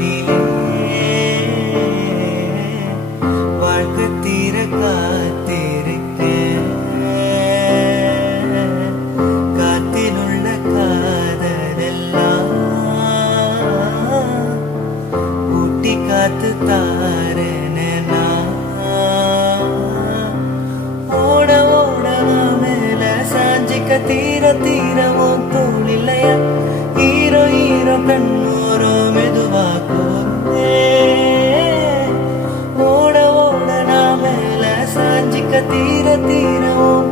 காதலிலே வாழ்க்கை தீர காத்திருக்க காத்திலுள்ள காதலெல்லாம் ஊட்டி காத்து தாரனா ஓட ஓட மேல சாஞ்சிக்க தீர தீரமும் தோல் இல்லையா ஈரோ ஈரோ கண்ணூரோ மெதுவா போதே ஓட ஓட மேல சாஞ்சிக்க தீர தீரமும்